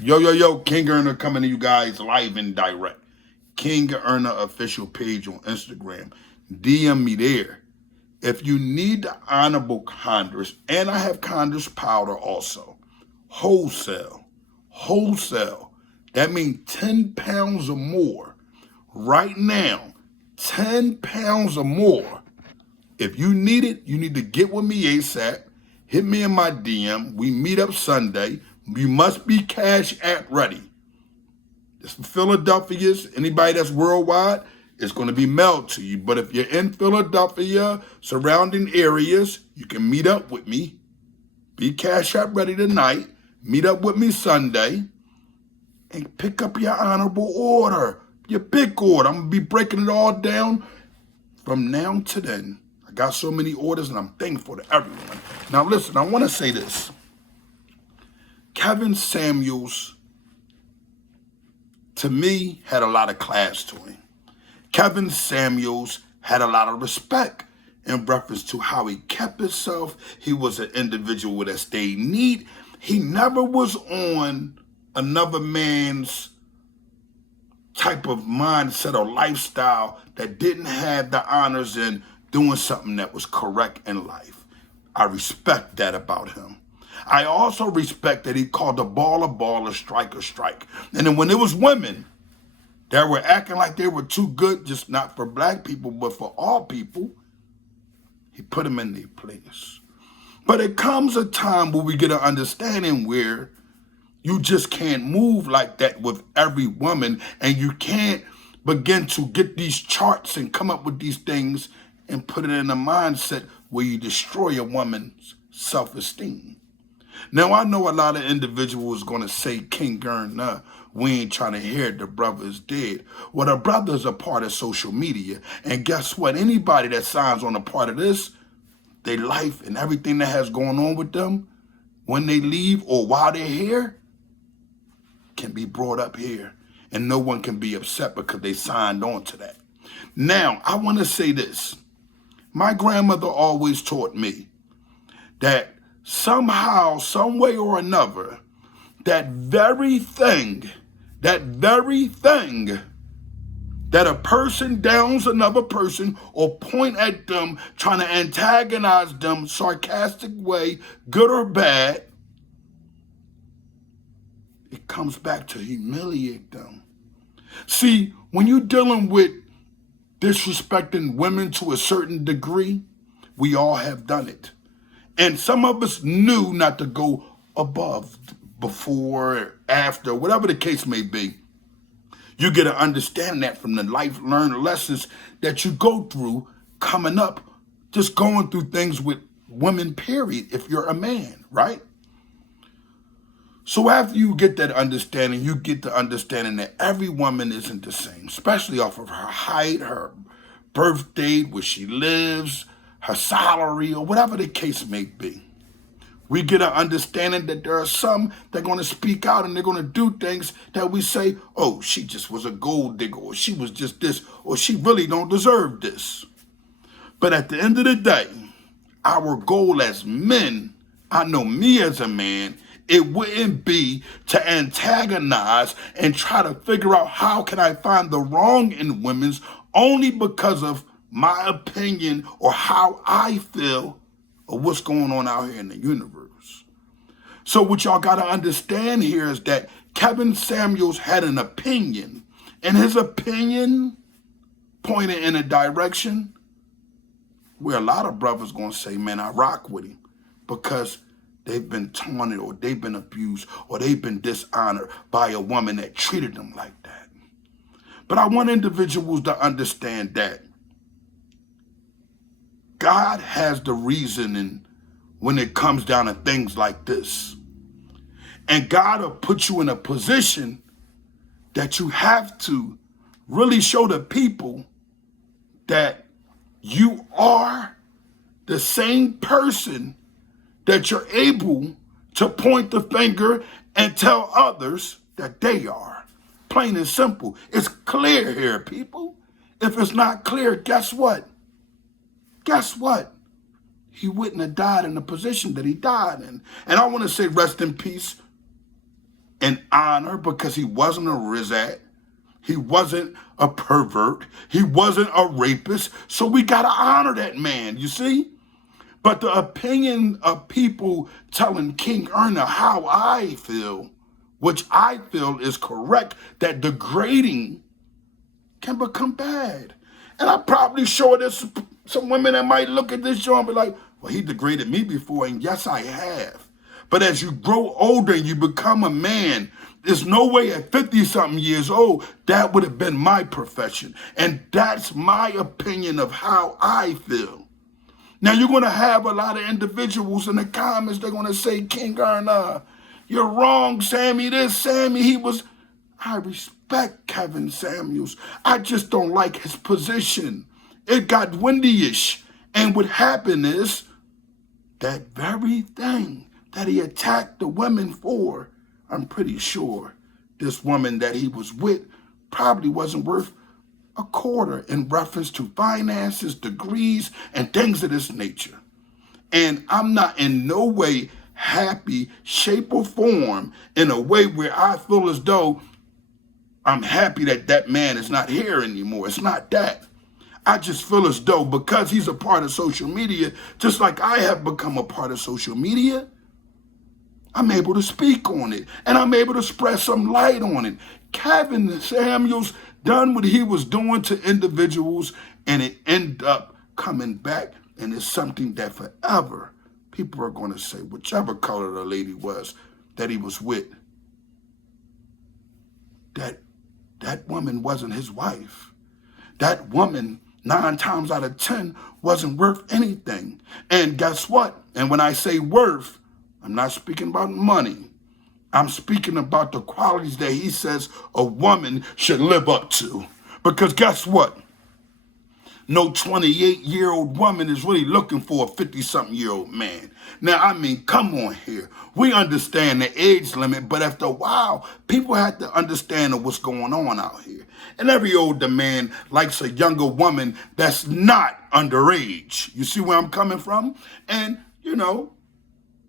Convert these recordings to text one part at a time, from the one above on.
Yo, King Gerna coming to you guys live and direct. King Gerna official page on Instagram. DM me there. If you need the honorable Congress, and I have Congress powder also, wholesale, wholesale. That means 10 pounds or more. Right now, 10 pounds or more. If you need it, you need to get with me ASAP. Hit me in my DM. We meet up Sunday. You must be Cash App ready. It's for Philadelphia's. Anybody that's worldwide, it's going to be mailed to you. But if you're in Philadelphia, surrounding areas, you can meet up with me. Be Cash App ready tonight. Meet up with me Sunday. And pick up your honorable order. Your big order. I'm going to be breaking it all down from now to then. I got so many orders and I'm thankful to everyone. Now listen, I want to say this. Kevin Samuels, to me, had a lot of class to him. Kevin Samuels had a lot of respect in reference to how he kept himself. He was an individual that stayed neat. He never was on another man's type of mindset or lifestyle that didn't have the honors in doing something that was correct in life. I respect that about him. I also respect that he called a ball, a strike a strike. And then when it was women that were acting like they were too good, just not for black people, but for all people, he put them in their place. But it comes a time where we get an understanding where you just can't move like that with every woman, and you can't begin to get these charts and come up with these things and put it in a mindset where you destroy a woman's self-esteem. Now, I know a lot of individuals going to say, King Gerna, we ain't trying to hear the brother's dead. Well, the brothers are part of social media. And guess what? Anybody that signs on a part of this, their life and everything that has going on with them, when they leave or while they're here, can be brought up here. And no one can be upset because they signed on to that. Now, I want to say this. My grandmother always taught me that somehow, some way or another, that very thing that a person downs another person or point at them, trying to antagonize them, sarcastic way, good or bad, it comes back to humiliate them. See, when you're dealing with disrespecting women to a certain degree, we all have done it. And some of us knew not to go above, before, after, whatever the case may be. You get to understand that from the life learned lessons that you go through coming up, just going through things with women, period, if you're a man, right? So after you get that understanding, you get the understanding that every woman isn't the same, especially off of her height, her birth date, where she lives, her salary, or whatever the case may be. We get an understanding that there are some that are going to speak out and they're going to do things that we say, oh, she just was a gold digger, or she was just this, or she really don't deserve this. But at the end of the day, our goal as men, I know me as a man, it wouldn't be to antagonize and try to figure out how can I find the wrong in women's only because of my opinion or how I feel or what's going on out here in the universe. So what y'all got to understand here is that Kevin Samuels had an opinion, and his opinion pointed in a direction where a lot of brothers going to say, man, I rock with him because they've been taunted or they've been abused or they've been dishonored by a woman that treated them like that. But I want individuals to understand that God has the reasoning when it comes down to things like this. And God will put you in a position that you have to really show the people that you are the same person that you're able to point the finger and tell others that they are. Plain and simple. It's clear here, people. If it's not clear, guess what? Guess what? He wouldn't have died in the position that he died in. And I want to say rest in peace and honor because he wasn't a rizat. He wasn't a pervert. He wasn't a rapist. So we got to honor that man, you see? But the opinion of people telling King Erna how I feel, which I feel is correct, that degrading can become bad. And I'm probably sure there's some women that might look at this show and be like, well, he degraded me before, and yes, I have. But as you grow older and you become a man, there's no way at 50-something years old that would have been my profession. And that's my opinion of how I feel. Now, you're going to have a lot of individuals in the comments, they're going to say, King Gerna, you're wrong, Sammy, this, Sammy, he was... I respect Kevin Samuels. I just don't like his position. It got windy-ish. And what happened is that very thing that he attacked the women for, I'm pretty sure this woman that he was with probably wasn't worth a quarter in reference to finances, degrees, and things of this nature. And I'm not in no way happy, shape, or form in a way where I feel as though I'm happy that that man is not here anymore. It's not that. I just feel as though because he's a part of social media, just like I have become a part of social media, I'm able to speak on it, and I'm able to spread some light on it. Kevin Samuels done what he was doing to individuals, and it ended up coming back, and it's something that forever people are going to say, whichever color the lady was that he was with, that woman wasn't his wife. That woman, 9 times out of 10, wasn't worth anything. And guess what? And when I say worth, I'm not speaking about money. I'm speaking about the qualities that he says a woman should live up to. Because guess what? No 28-year-old woman is really looking for a 50-something-year-old man. Now, I mean, come on here. We understand the age limit, but after a while, people have to understand what's going on out here. And every older man likes a younger woman that's not underage. You see where I'm coming from? And, you know,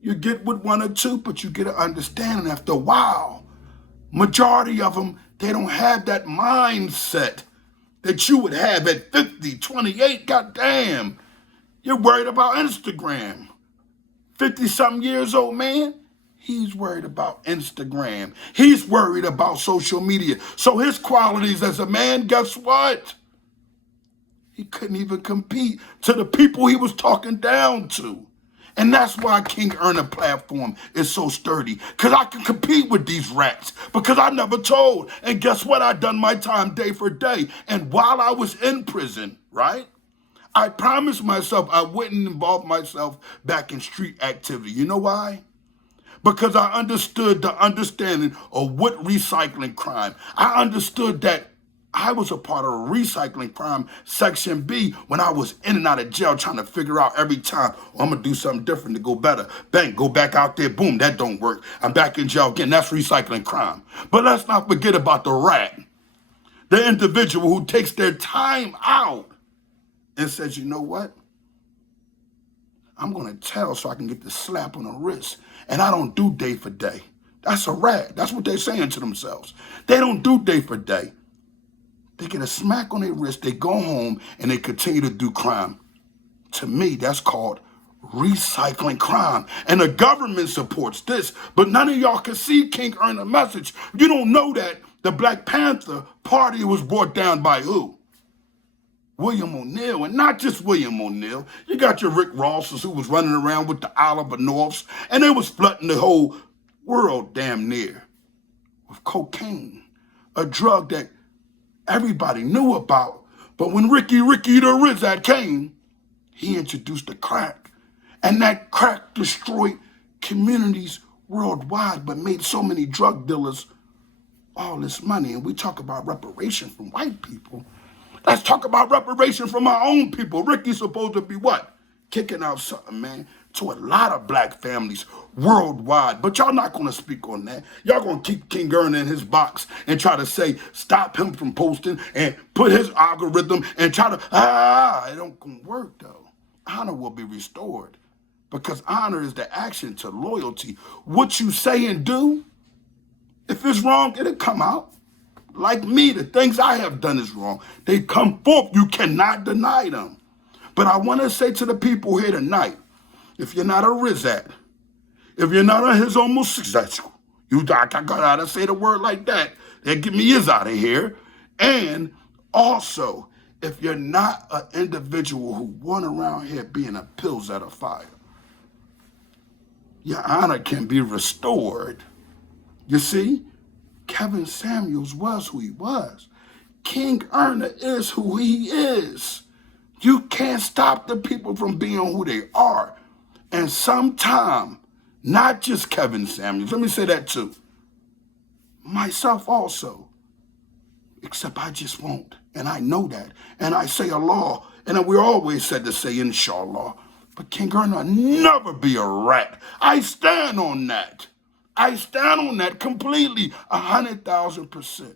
you get with one or two, but you get an understanding after a while. Majority of them, they don't have that mindset that you would have at 50, 28, goddamn. You're worried about Instagram. 50-something years old man, he's worried about Instagram. He's worried about social media. So his qualities as a man, guess what? He couldn't even compete to the people he was talking down to. And that's why King Erna platform is so sturdy. Because I can compete with these rats. Because I never told. And guess what? I done my time day for day. And while I was in prison, right? I promised myself I wouldn't involve myself back in street activity. You know why? Because I understood the understanding of what recycling crime. I understood that I was a part of a recycling crime, Section B, when I was in and out of jail trying to figure out every time, oh, I'm going to do something different to go better. Bang, go back out there, boom, that don't work. I'm back in jail again. That's recycling crime. But let's not forget about the rat, the individual who takes their time out and says, you know what? I'm going to tell so I can get the slap on the wrist. And I don't do day for day. That's a rat. That's what they're saying to themselves. They don't do day for day. They get a smack on their wrist, they go home, and they continue to do crime. To me, that's called recycling crime. And the government supports this, but none of y'all can see King Erna's message. You don't know that the Black Panther party was brought down by who? William O'Neill, and not just William O'Neill. You got your Rick Rosses who was running around with the Oliver Norths, and they was flooding the whole world damn near with cocaine, a drug that everybody knew about. But when Ricky the Rizat came, he introduced the crack. And that crack destroyed communities worldwide, but made so many drug dealers all this money. And we talk about reparation from white people. Let's talk about reparation from our own people. Ricky's supposed to be what? Kicking out something, man, to a lot of black families worldwide. But y'all not going to speak on that. Y'all going to keep King Gerna in his box and try to say, stop him from posting and put his algorithm and try to, it don't gonna work though. Honor will be restored because honor is the action to loyalty. What you say and do it's wrong, it'll come out. Like me, the things I have done is wrong. They come forth. You cannot deny them. But I want to say to the people here tonight, if you're not a Rizat, if you're not a his homosexual, I gotta say the word like that. They get me is out of here. And also, if you're not an individual who went around here being a pills at a fire, your honor can be restored. You see, Kevin Samuels was who he was. King Gerna is who he is. You can't stop the people from being who they are. And sometime, not just Kevin Samuels, let me say that too. Myself also. Except I just won't. And I know that. And I say Allah. And we always said to say inshallah. But King Gerna never be a rat. I stand on that. I stand on that completely, 100,000%.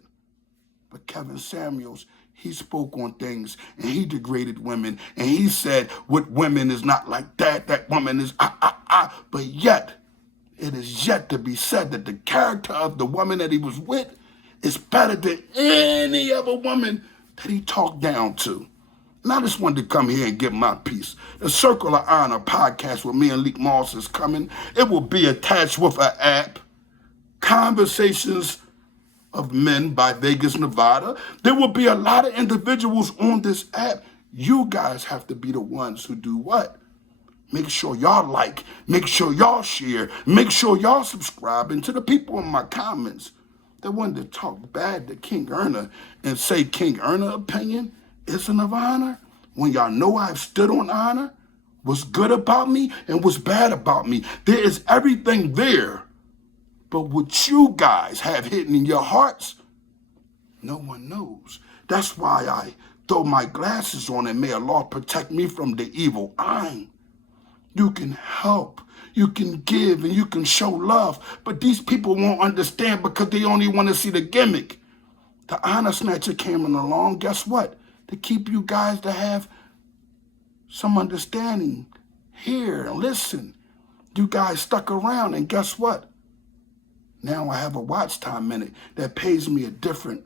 But Kevin Samuels, he spoke on things and he degraded women. And he said what women is not like that. That woman is But yet, it is yet to be said that the character of the woman that he was with is better than any other woman that he talked down to. And I just wanted to come here and give my piece. The Circle of Honor podcast with me and Leek Moss is coming. It will be attached with an app, Conversations of Men by Vegas, Nevada. There will be a lot of individuals on this app. You guys have to be the ones who do what? Make sure y'all like, make sure y'all share, make sure y'all subscribe. And to the people in my comments that wanted to talk bad to King Gerna and say King Gerna opinion isn't of honor, when y'all know I've stood on honor, what's good about me and what's bad about me. There is everything there. But what you guys have hidden in your hearts, no one knows. That's why I throw my glasses on and may Allah protect me from the evil eye. You can help, you can give, and you can show love. But these people won't understand because they only want to see the gimmick. The honor snatcher came along, guess what? To keep you guys to have some understanding. Hear and listen. You guys stuck around, and guess what? Now I have a watch time minute that pays me a different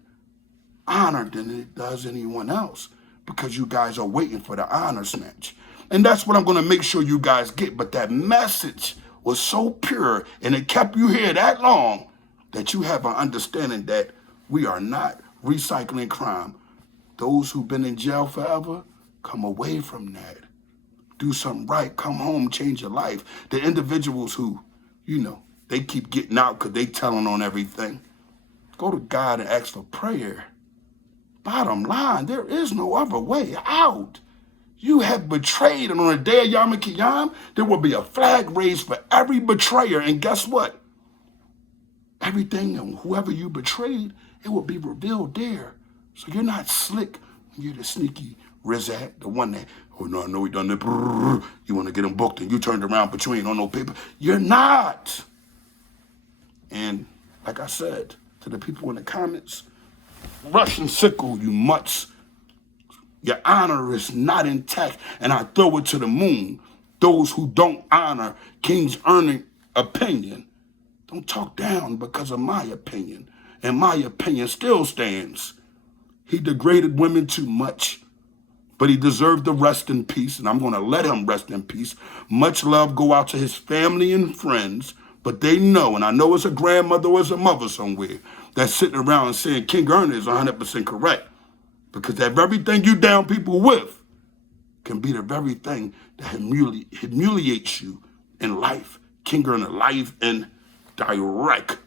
honor than it does anyone else because you guys are waiting for the honor snatch. And that's what I'm going to make sure you guys get. But that message was so pure and it kept you here that long that you have an understanding that we are not recycling crime. Those who've been in jail forever, come away from that. Do something right. Come home, change your life. The individuals who, they keep getting out because they telling on everything. Go to God and ask for prayer. Bottom line, there is no other way out. You have betrayed, and on the day of Yom Kippur, there will be a flag raised for every betrayer. And guess what? Everything and whoever you betrayed, it will be revealed there. So you're not slick. You're the sneaky Rizat, the one that, oh, no, I know he done that. You want to get him booked, and you turned around, but you ain't on no paper. You're not. And like I said to the people in the comments, Russian sickle, you mutts. Your honor is not intact, and I throw it to the moon. Those who don't honor King Gerna's opinion, don't talk down because of my opinion. And my opinion still stands. He degraded women too much, but he deserved to rest in peace, and I'm going to let him rest in peace. Much love go out to his family and friends, but they know, and I know it's a grandmother or it's a mother somewhere that's sitting around and saying King Gerna is 100% correct. Because that very thing you down people with can be the very thing that humiliates you in life. King Gerna live and direct.